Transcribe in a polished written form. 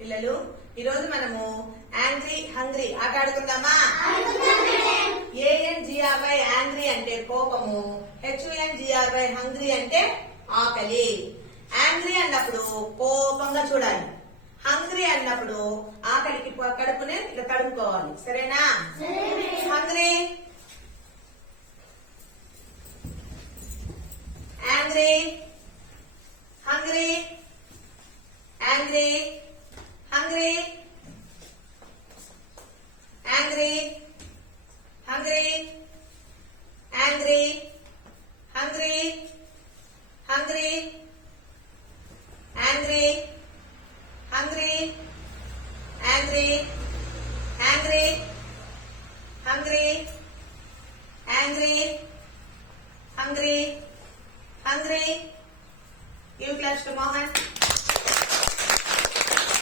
పిల్లలు ఈరోజు మనము యాంగ్రీ హంగ్రీ ఆట ఆడుకుందామా? ANGRY యాంగ్రీ అంటే కోపము, HUNGRY హంగ్రీ అంటే ఆకలి. యాంగ్రీ అన్నప్పుడు కోపంగా చూడాలి, హంగ్రీ అన్నప్పుడు ఆకలికి కడుపునే ఇలా కడుపుకోవాలి. సరేనా? Hungry, angry, hungry, angry, hungry, angry, hungry, angry, hungry, hungry, angry, hungry, angry.